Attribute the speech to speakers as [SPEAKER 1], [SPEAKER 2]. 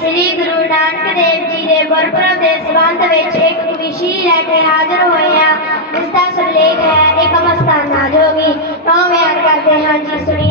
[SPEAKER 1] श्री गुरु नानक देव जी के गुरपुरब के संबंध में एक विषय लैके हाजिर हो। जिसका है, एक मस्ताना जो भी नौ तो व्यार करते हैं हाँ जी सुनी